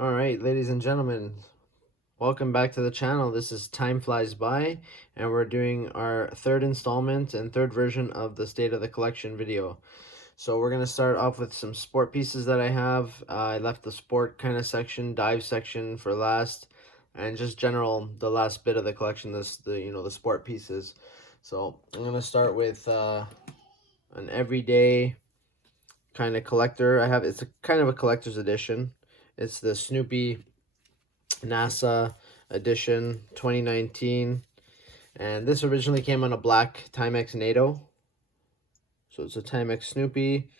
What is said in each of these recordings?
All right, ladies and gentlemen, welcome back to the channel. This is Time Flies By, and we're doing our third installment and third version of the State of the Collection video. So we're going to start off with some sport pieces that I have. I left the sport kind of section, dive section for last, and just general, the last bit of the collection, the sport pieces. So I'm going to start with an everyday kind of collector. It's a kind of a collector's edition. It's the Snoopy NASA edition 2019, and this originally came on a black Timex NATO. So it's a Timex Snoopy,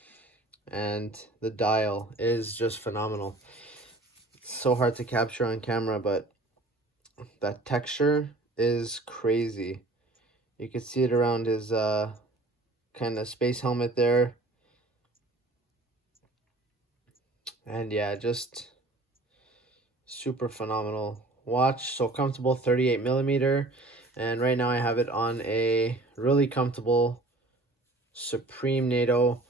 and the dial is just phenomenal. It's so hard to capture on camera, but that texture is crazy. You can see it around his kind of space helmet there. And yeah, just super phenomenal watch. So comfortable, 38 millimeter, and right now I have it on a really comfortable Supreme NATO.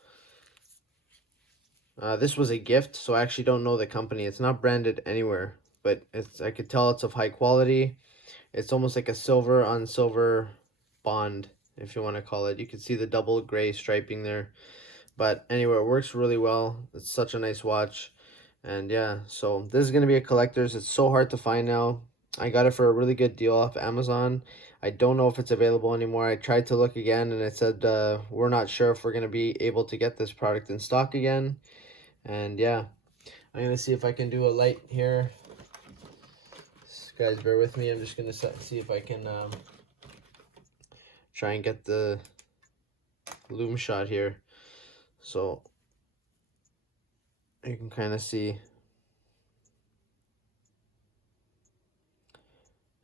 This was a gift, so I actually don't know the company. It's not branded anywhere, but I could tell it's of high quality. It's almost like a silver on silver bond, if you want to call it. You can see the double gray striping there. But anyway, it works really well. It's such a nice watch. And yeah, so this is going to be a collector's. It's so hard to find now. I got it for a really good deal off Amazon. I don't know if it's available anymore. I tried to look again, and it said we're not sure if we're going to be able to get this product in stock again. And yeah, I'm going to see if I can do a light here. Guys, bear with me. I'm just going to see if I can try and get the loom shot here. So you can kind of see.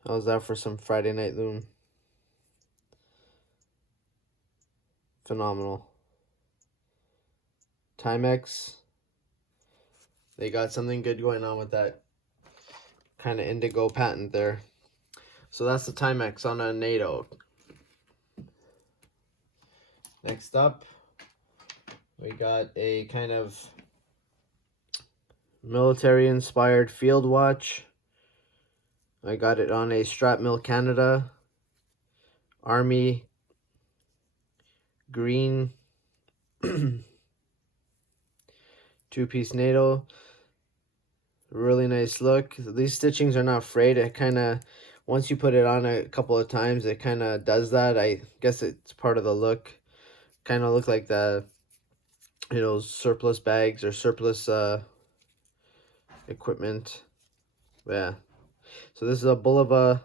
How's that for some Friday night loom? Phenomenal. Timex, they got something good going on with that kind of indigo patent there. So that's the Timex on a NATO. Next up, we got a kind of military-inspired field watch. I got it on a Strap Mill Canada Army green two-piece NATO. Really nice look. These stitchings are not frayed. It kind of, once you put it on a couple of times, it kind of does that. I guess it's part of the look. Kind of look like the, surplus bags or surplus equipment. Yeah. So this is a Bulova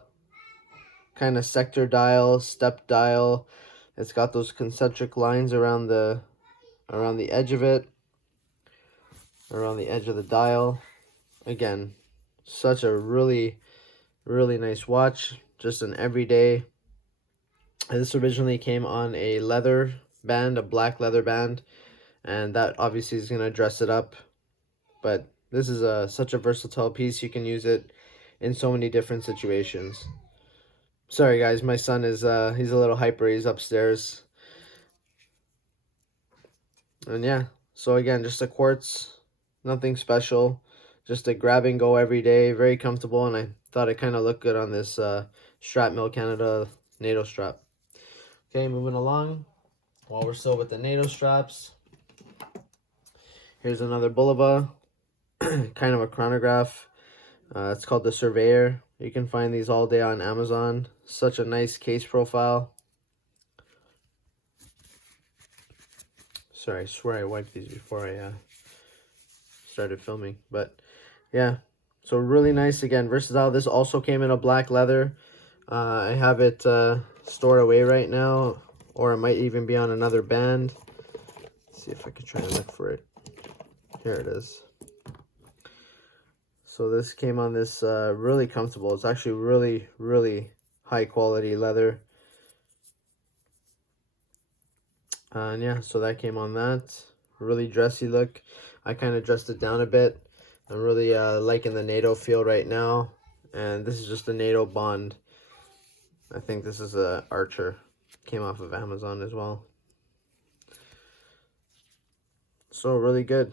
kind of sector dial, step dial. It's got those concentric lines around the edge of it, around the edge of the dial. Again, such a really nice watch, just an everyday. This originally came on a leather band, a black leather band, and that obviously is going to dress it up. But this is such a versatile piece. You can use it in so many different situations. Sorry guys, my son is he's a little hyper. He's upstairs. And yeah, so again, just a quartz, nothing special, just a grab and go every day, very comfortable, and I thought it kind of looked good on this Strap Mill Canada NATO strap. Okay, moving along, while we're still with the NATO straps, here's another Bulova, kind of a chronograph. It's called the Surveyor. You can find these all day on Amazon. Such a nice case profile. Sorry, I swear I wiped these before I started filming. But yeah, so really nice. Again, versatile. This also came in a black leather. I have it stored away right now, or it might even be on another band. Let's see if I can try and look for it. Here it is. So this came on this really comfortable. It's actually really high quality leather. And yeah, so that came on that. Really dressy look. I kind of dressed it down a bit. I'm really liking the NATO feel right now. And this is just a NATO bond. I think this is a Archer. Came off of Amazon as well. So really good.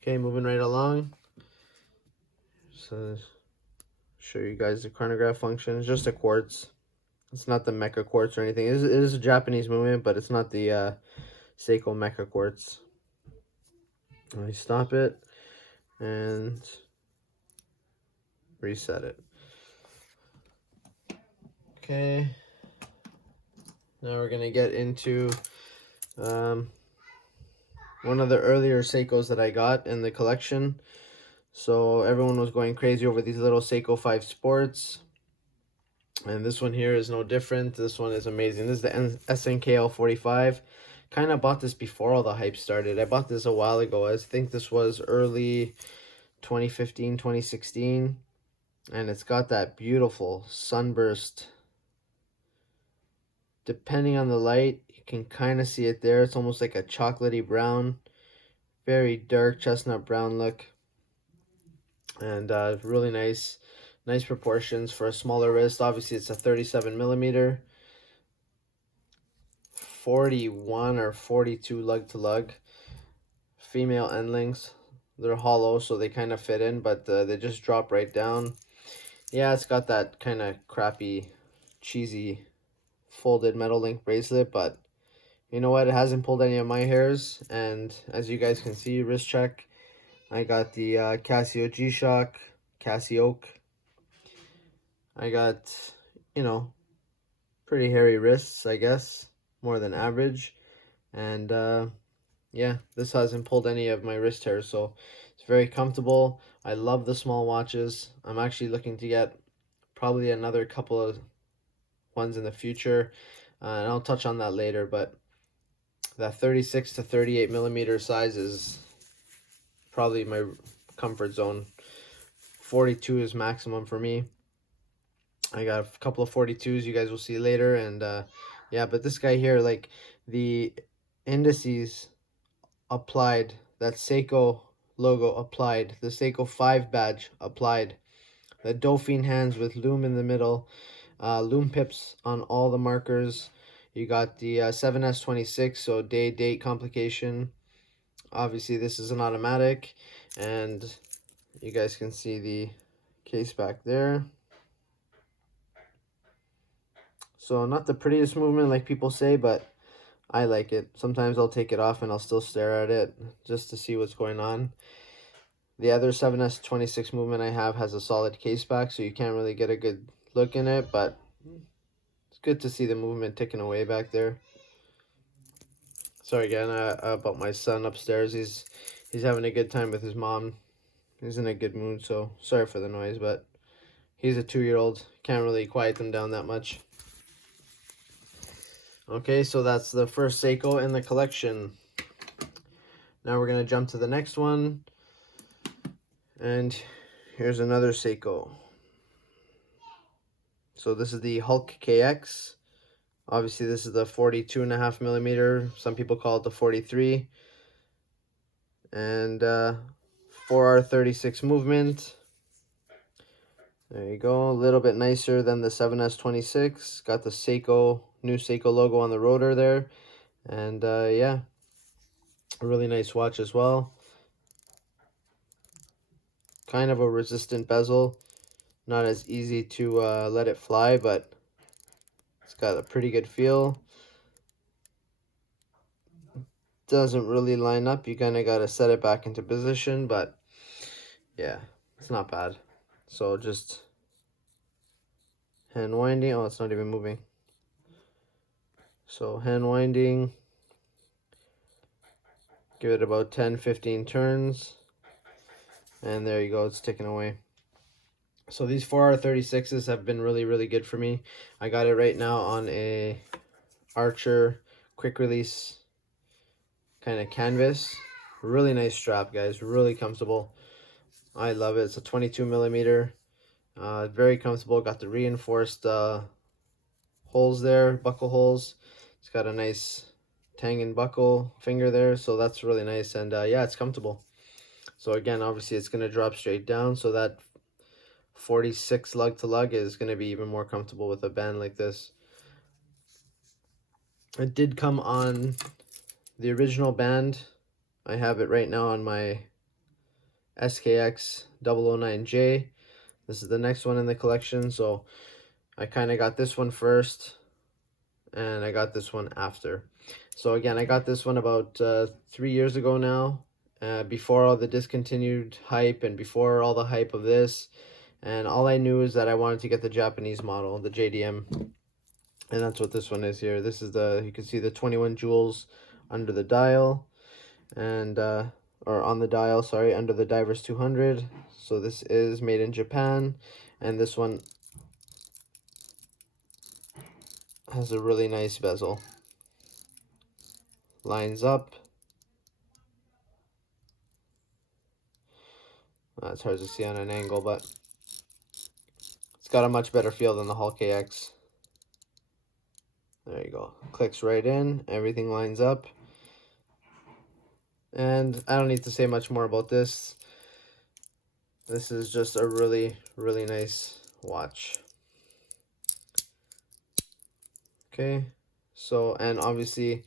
Okay, moving right along. So show you guys the chronograph function. It's just a quartz. It's not the mecha quartz or anything. It is a Japanese movement, but it's not the Seiko mecha quartz. I stop it and reset it. Okay. Now we're gonna get into one of the earlier Seikos that I got in the collection. So everyone was going crazy over these little Seiko 5 Sports. And this one here is no different. This one is amazing. This is the SNKL 45. Kind of bought this before all the hype started. I bought this a while ago. I think this was early 2015, 2016. And it's got that beautiful sunburst. Depending on the light, you can kind of see it there. It's almost like a chocolatey brown. Very dark chestnut brown look. And really nice proportions for a smaller wrist. Obviously it's a 37 millimeter, 41 or 42 lug to lug. Female end links, they're hollow, so they kind of fit in, but they just drop right down. Yeah, it's got that kind of crappy, cheesy folded metal link bracelet, but you know what, it hasn't pulled any of my hairs. And as you guys can see, wrist check, I got the Casio G-Shock, Casio. I got, you know, pretty hairy wrists, I guess, more than average. And yeah, this hasn't pulled any of my wrist hairs, so it's very comfortable. I love the small watches. I'm actually looking to get probably another couple of ones in the future, and I'll touch on that later. But that 36 to 38 millimeter size is probably my comfort zone. 42 is maximum for me. I got a couple of 42s you guys will see later. And yeah, but this guy here, like the indices applied, that Seiko logo applied, the Seiko 5 badge applied, the Dauphine hands with loom in the middle, loom pips on all the markers. You got the 7S26, so date complication. Obviously this is an automatic, and you guys can see the case back there. So not the prettiest movement like people say, but I like it. Sometimes I'll take it off and I'll still stare at it just to see what's going on. The other 7S26 movement I have has a solid case back, so you can't really get a good look in it, but it's good to see the movement ticking away back there. Sorry again about my son upstairs. He's having a good time with his mom. He's in a good mood, so sorry for the noise, but he's a 2-year-old. Can't really quiet them down that much. Okay, so that's the first Seiko in the collection. Now we're going to jump to the next one. And here's another Seiko. So this is the Hulk KX. Obviously this is the 42.5 millimeter. Some people call it the 43. And 4R36 movement. There you go. A little bit nicer than the 7S26. Got the Seiko, new Seiko logo on the rotor there. And yeah, a really nice watch as well. Kind of a resistant bezel. Not as easy to let it fly, but it's got a pretty good feel. Doesn't really line up. You kind of got to set it back into position, but yeah, it's not bad. So just hand winding. Oh, it's not even moving. So hand winding. Give it about 10-15 turns. And there you go, it's ticking away. So these 4R36s have been really good for me. I got it right now on a Archer quick release kind of canvas. Really nice strap, guys. Really comfortable. I love it. It's a 22 millimeter. Very comfortable. Got the reinforced holes there, buckle holes. It's got a nice Tangen buckle finger there, so that's really nice. And yeah, it's comfortable. So again, obviously it's going to drop straight down, so that 46 lug to lug is going to be even more comfortable with a band like this. It did come on the original band. I have it right now on my SKX 009J. This is the next one in the collection, so I kind of got this one first, and I got this one after. So again, I got this one about 3 years ago now, before all the discontinued hype and before all the hype of this. And all I knew is that I wanted to get the Japanese model, the JDM. And that's what this one is here. This is the, you can see the 21 jewels under the dial, and or on the dial, sorry, under the Divers 200. So this is made in Japan, and this one has a really nice bezel. Lines up. It's hard to see on an angle, but it's got a much better feel than the Hulk AX. There you go. Clicks right in. Everything lines up. And I don't need to say much more about this. This is just a really, really nice watch. Okay. So, and obviously,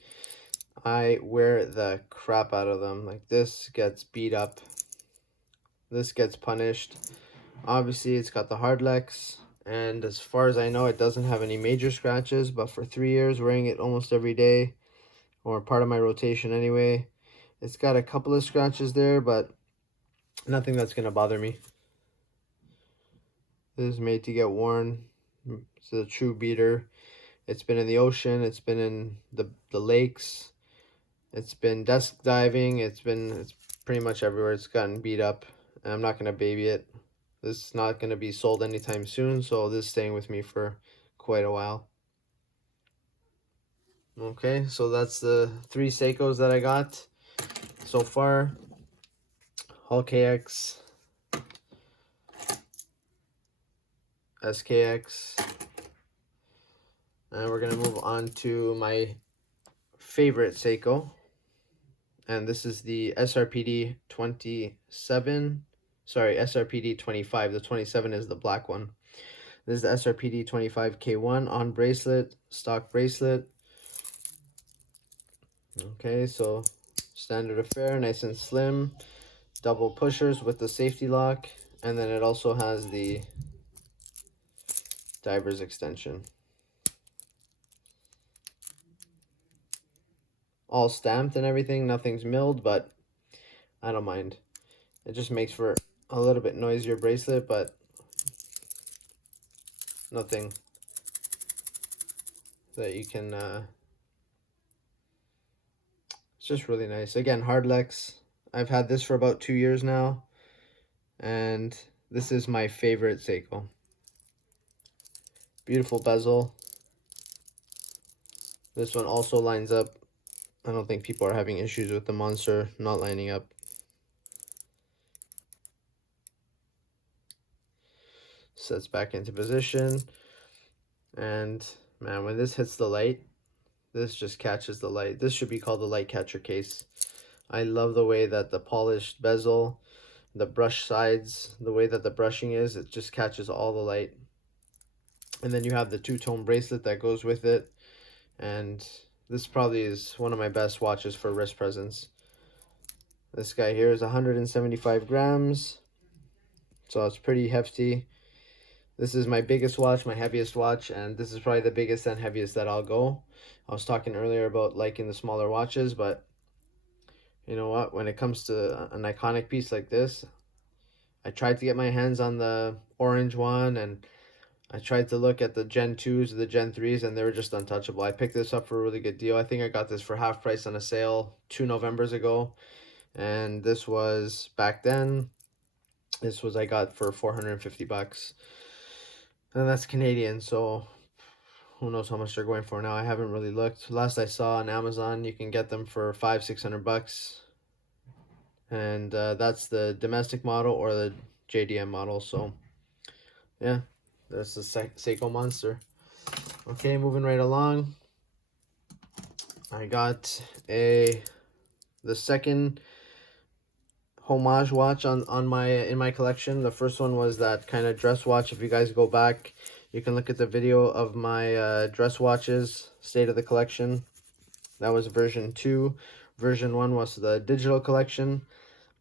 I wear the crap out of them. Like, this gets beat up. This gets punished. Obviously, it's got the Hardlex. And as far as I know, it doesn't have any major scratches. But for 3 years, wearing it almost every day, or part of my rotation anyway, it's got a couple of scratches there, but nothing that's going to bother me. This is made to get worn. It's a true beater. It's been in the ocean. It's been in the lakes. It's been desk diving. It's pretty much everywhere. It's gotten beat up. And I'm not going to baby it. This is not going to be sold anytime soon, so this is staying with me for quite a while. Okay, so that's the 3 Seikos that I got so far. Hulk AX, SKX, and we're going to move on to my favorite Seiko, and this is the SRPD27, sorry, SRPD25. The 27 is the black one. This is the SRPD25K1 on bracelet, stock bracelet. Okay, so standard affair, nice and slim, double pushers with the safety lock, and then it also has the diver's extension. All stamped and everything, nothing's milled, but I don't mind. It just makes for a little bit noisier bracelet, but nothing that you can it's just really nice. Again, Hardlex. I've had this for about 2 years now, and this is my favorite Seiko. Beautiful bezel. This one also lines up. I don't think people are having issues with the Monster not lining up. Sets back into position, and man, when this hits the light, this just catches the light. This should be called the light catcher case. I love the way that the polished bezel, the brush sides, the way that the brushing is, it just catches all the light. And then you have the two-tone bracelet that goes with it. And this probably is one of my best watches for wrist presence. This guy here is 175 grams. So it's pretty hefty. This is my biggest watch, my heaviest watch, and this is probably the biggest and heaviest that I'll go. I was talking earlier about liking the smaller watches, but you know what? When it comes to an iconic piece like this, I tried to get my hands on the orange one, and I tried to look at the Gen 2s, the Gen 3s, and they were just untouchable. I picked this up for a really good deal. I think I got this for half price on a sale 2 Novembers ago, and this was back then. This was I got for 450 bucks. And that's Canadian, so who knows how much they're going for now. I haven't really looked. Last I saw on Amazon, you can get them for 500-600 bucks. And that's the domestic model or the JDM model. So yeah, that's the Seiko Monster. Okay, moving right along. I got the second homage watch in my collection. The first one was that kind of dress watch. If you guys go back, you can look at the video of my dress watches, state of the collection. That was version 2. Version 1 was the digital collection.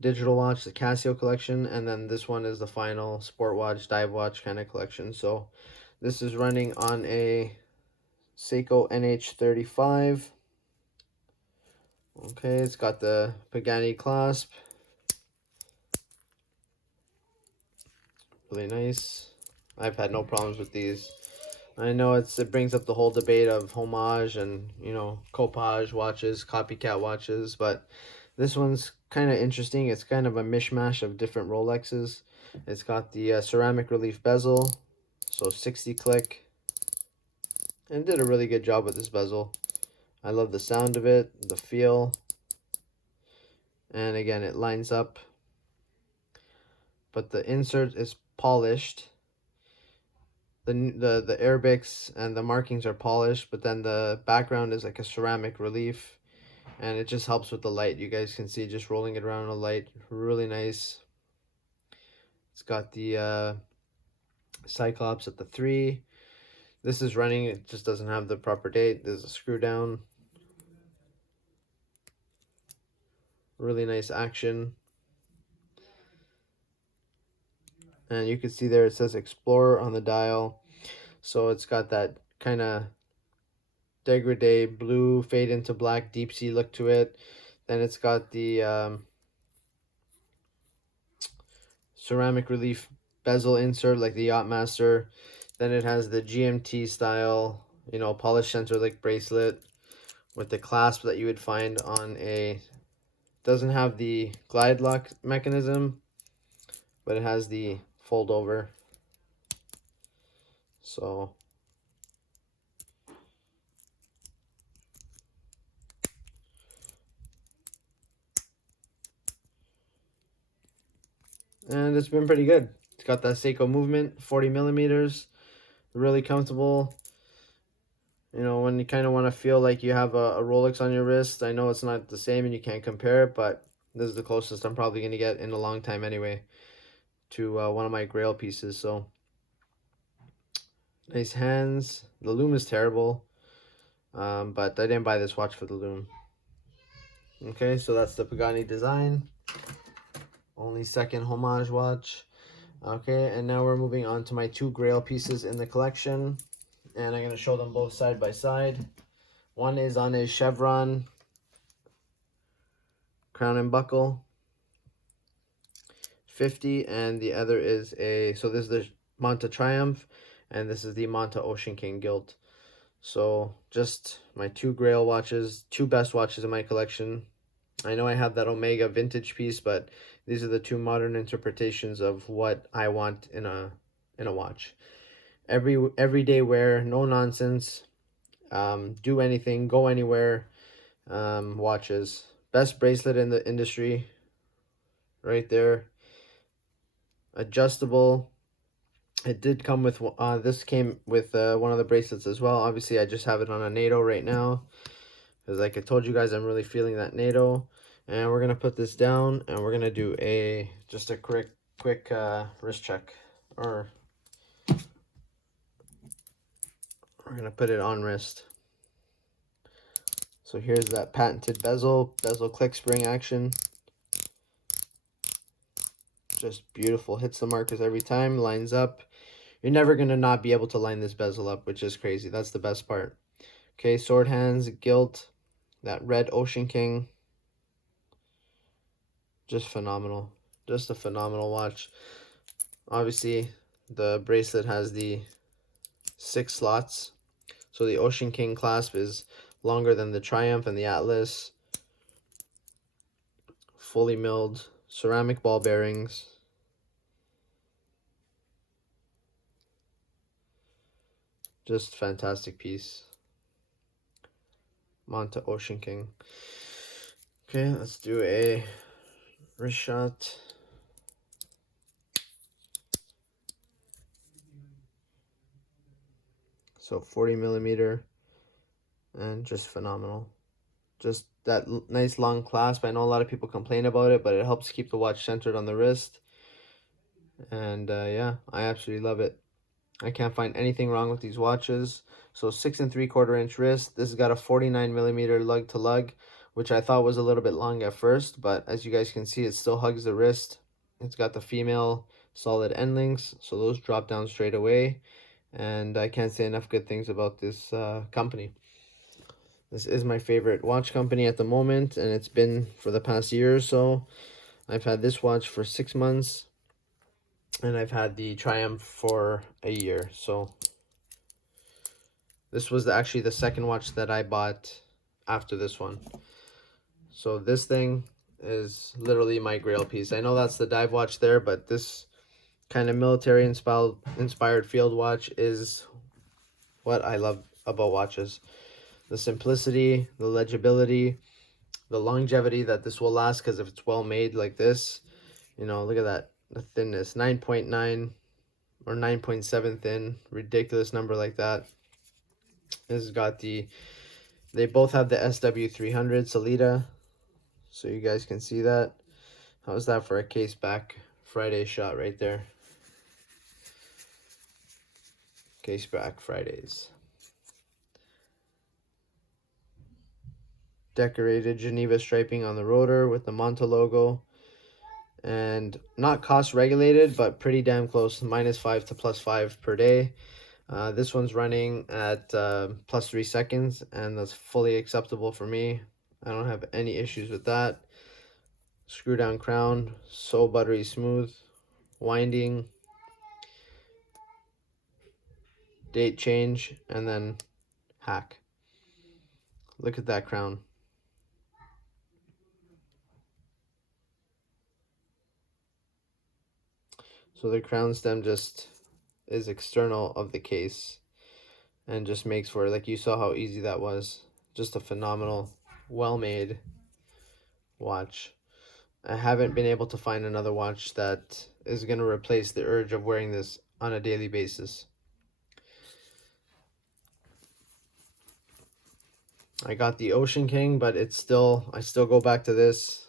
digital watch, the Casio collection, and then this one is the final sport watch, dive watch kind of collection. So this is running on a Seiko NH35. Okay, it's got the Pagani clasp. Really nice. I've had no problems with these. I know it brings up the whole debate of homage and, you know, copage watches, copycat watches, but this one's kind of interesting. It's kind of a mishmash of different Rolexes. It's got the ceramic relief bezel, so 60 click, and did a really good job with this bezel. I love the sound of it, the feel, and again, it lines up, but the insert is polished. The airbricks and the markings are polished, but then the background is like a ceramic relief, and it just helps with the light. You guys can see just rolling it around in the light, really nice. It's got the Cyclops at the 3. This is running, it just doesn't have the proper date. There's a screw down. Really nice action. And you can see there it says Explorer on the dial. So it's got that kind of degradé blue fade into black deep sea look to it. Then it's got the ceramic relief bezel insert like the Yachtmaster. Then it has the GMT style, you know, polished center like bracelet with the clasp that you would find on a, doesn't have the glide lock mechanism, but it has the fold over. So and it's been pretty good. It's got that Seiko movement, 40 millimeters, really comfortable. You know, when you kind of want to feel like you have a Rolex on your wrist. I know it's not the same and you can't compare it, but this is the closest I'm probably going to get in a long time anyway to one of my Grail pieces. So nice hands. The lume is terrible, but I didn't buy this watch for the lume. Okay, so that's the Pagani design. Only second homage watch. Okay, and now we're moving on to my 2 Grail pieces in the collection, and I'm going to show them both side by side. One is on a chevron crown and buckle 50, and the other is a, so this is the Monte Triumph, and this is the Monte Ocean King gilt. So just my 2 Grail watches, 2 best watches in my collection. I know I have that Omega vintage piece, but these are the 2 modern interpretations of what I want in a watch. Everyday wear, no nonsense, do anything, go anywhere, watches. Best bracelet in the industry, right there. Adjustable. It did come with, this came with one of the bracelets as well. Obviously, I just have it on a NATO right now, because like I told you guys, I'm really feeling that NATO. And we're gonna put this down, and we're gonna do just a quick wrist check, or we're gonna put it on wrist. So here's that patented bezel click spring action. Just beautiful, hits the markers every time, lines up. You're never gonna not be able to line this bezel up, which is crazy. That's the best part. Okay, sword hands, gilt, that red Ocean King. Just phenomenal. Just a phenomenal watch. Obviously, the bracelet has the 6 slots. So the Ocean King clasp is longer than the Triumph and the Atlas. Fully milled ceramic ball bearings. Just fantastic piece. Monte Ocean King. Okay, let's do a wrist shot. So 40 millimeter, and just phenomenal. Just that nice long clasp. I know a lot of people complain about it, but it helps keep the watch centered on the wrist. And yeah, I absolutely love it. I can't find anything wrong with these watches. So 6 3/4 inch wrist. This has got a 49 millimeter lug to lug, which I thought was a little bit long at first, but as you guys can see, it still hugs the wrist. It's got the female solid end links, so those drop down straight away, and I can't say enough good things about this company. This is my favorite watch company at the moment, and it's been for the past year or so. I've had this watch for 6 months, and I've had the Triumph for a year. So this was actually the second watch that I bought after this one. So this thing is literally my grail piece. I know that's the dive watch there, but this kind of military inspired field watch is what I love about watches. The simplicity, the legibility, the longevity that this will last, because if it's well made like this, you know, look at that, the thinness, 9.9 or 9.7 thin, ridiculous number like that. This has got the, they both have the SW300 Salida, so you guys can see that. How's that for a case back Friday shot right there? Case back Fridays. Decorated Geneva striping on the rotor with the Monte logo, and not cost regulated, but pretty damn close, -5 to +5 per day. This one's running at +3 seconds, and that's fully acceptable for me. I don't have any issues with that. Screw down crown, so buttery smooth. Winding, date change, and then hack. Look at that crown. So the crown stem just is external of the case and just makes for, like you saw how easy that was. Just a phenomenal, well-made watch. I haven't been able to find another watch that is going to replace the urge of wearing this on a daily basis. I got the Ocean King, but it's still, I still go back to this.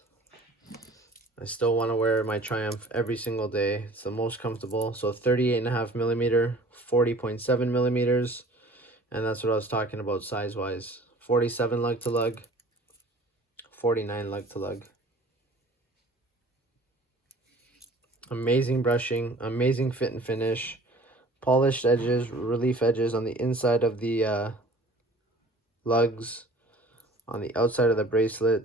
I still want to wear my Triumph every single day. It's the most comfortable. So 38.5 millimeter, 40.7 millimeters, and that's what I was talking about size wise. 47 lug to lug, 49 lug to lug. Amazing brushing, amazing fit and finish, polished edges, relief edges on the inside of the lugs, on the outside of the bracelet.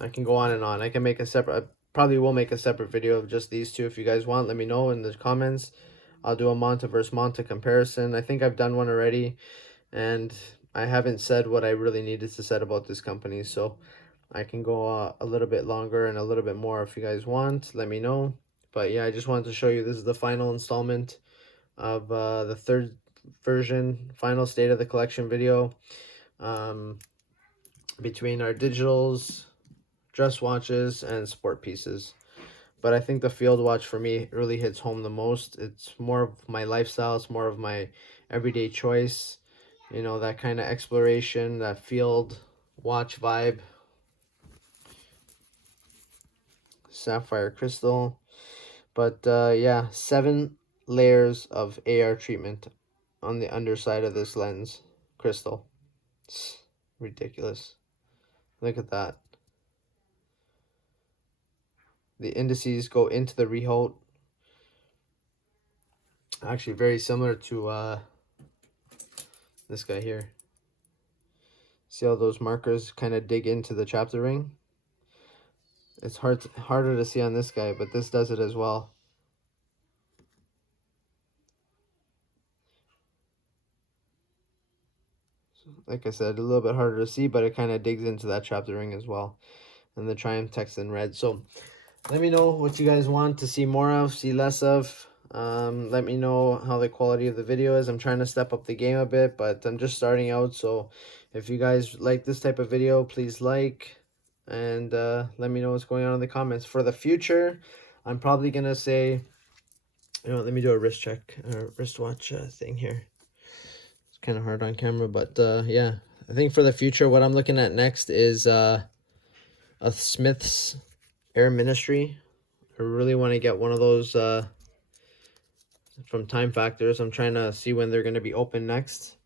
I can go on and on. I can make a separate, I probably will make a separate video of just these two if you guys want. Let me know in the comments. I'll do a Monte versus Monte comparison. I think I've done one already, and I haven't said what I really needed to say about this company, so I can go a little bit longer and a little bit more if you guys want. Let me know. But yeah, I just wanted to show you this is the final installment of the third version, final state of the collection video, between our digitals, dress watches, and sport pieces. But I think the field watch for me really hits home the most. It's more of my lifestyle, it's more of my everyday choice, you know, that kind of exploration, that field watch vibe. Sapphire crystal. But yeah, 7 layers of AR treatment on the underside of this lens crystal. It's ridiculous. Look at that. The indices go into the rehaut. Actually very similar to this guy here. See how those markers kind of dig into the chapter ring? It's harder to see on this guy, but this does it as well. So, like I said, a little bit harder to see, but it kind of digs into that chapter ring as well. And the Triumph text in red. So let me know what you guys want to see more of, see less of. Let me know how the quality of the video is. I'm trying to step up the game a bit, but I'm just starting out. So if you guys like this type of video, please like, and let me know what's going on in the comments. For the future, I'm probably gonna say, you know, let me do a wrist check or wristwatch thing here. It's kind of hard on camera, but yeah, I think for the future, what I'm looking at next is a Smith's Air Ministry. I really want to get one of those from Time Factors. I'm trying to see when they're going to be open next.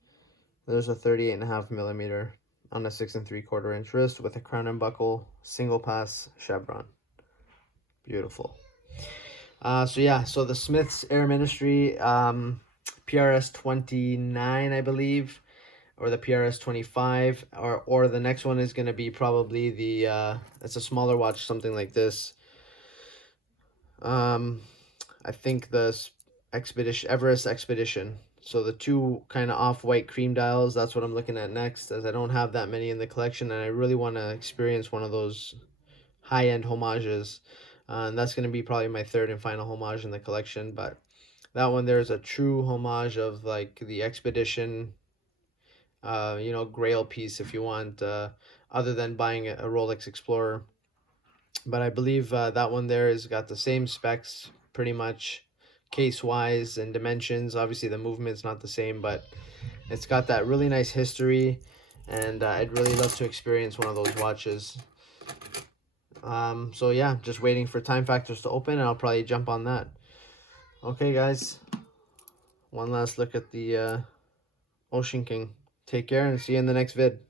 There's a 38.5 millimeter. on a 6 3/4 inch wrist with a crown and buckle, single pass chevron. Beautiful. So yeah, so the Smith's Air Ministry PRS 29, I believe, or the PRS 25, or the next one is going to be probably the it's a smaller watch, something like this. I think the Everest Expedition. So the two kind of off-white cream dials, that's what I'm looking at next, as I don't have that many in the collection and I really want to experience one of those high-end homages. And that's going to be probably my third and final homage in the collection, but that one there's a true homage of like the Expedition, you know, grail piece if you want, other than buying a Rolex Explorer. But I believe that one there has got the same specs pretty much, case-wise and dimensions. Obviously the movement's not the same, but it's got that really nice history, and I'd really love to experience one of those watches. So yeah, just waiting for Time Factors to open and I'll probably jump on that. Okay guys, one last look at the Ocean King. Take care and see you in the next vid.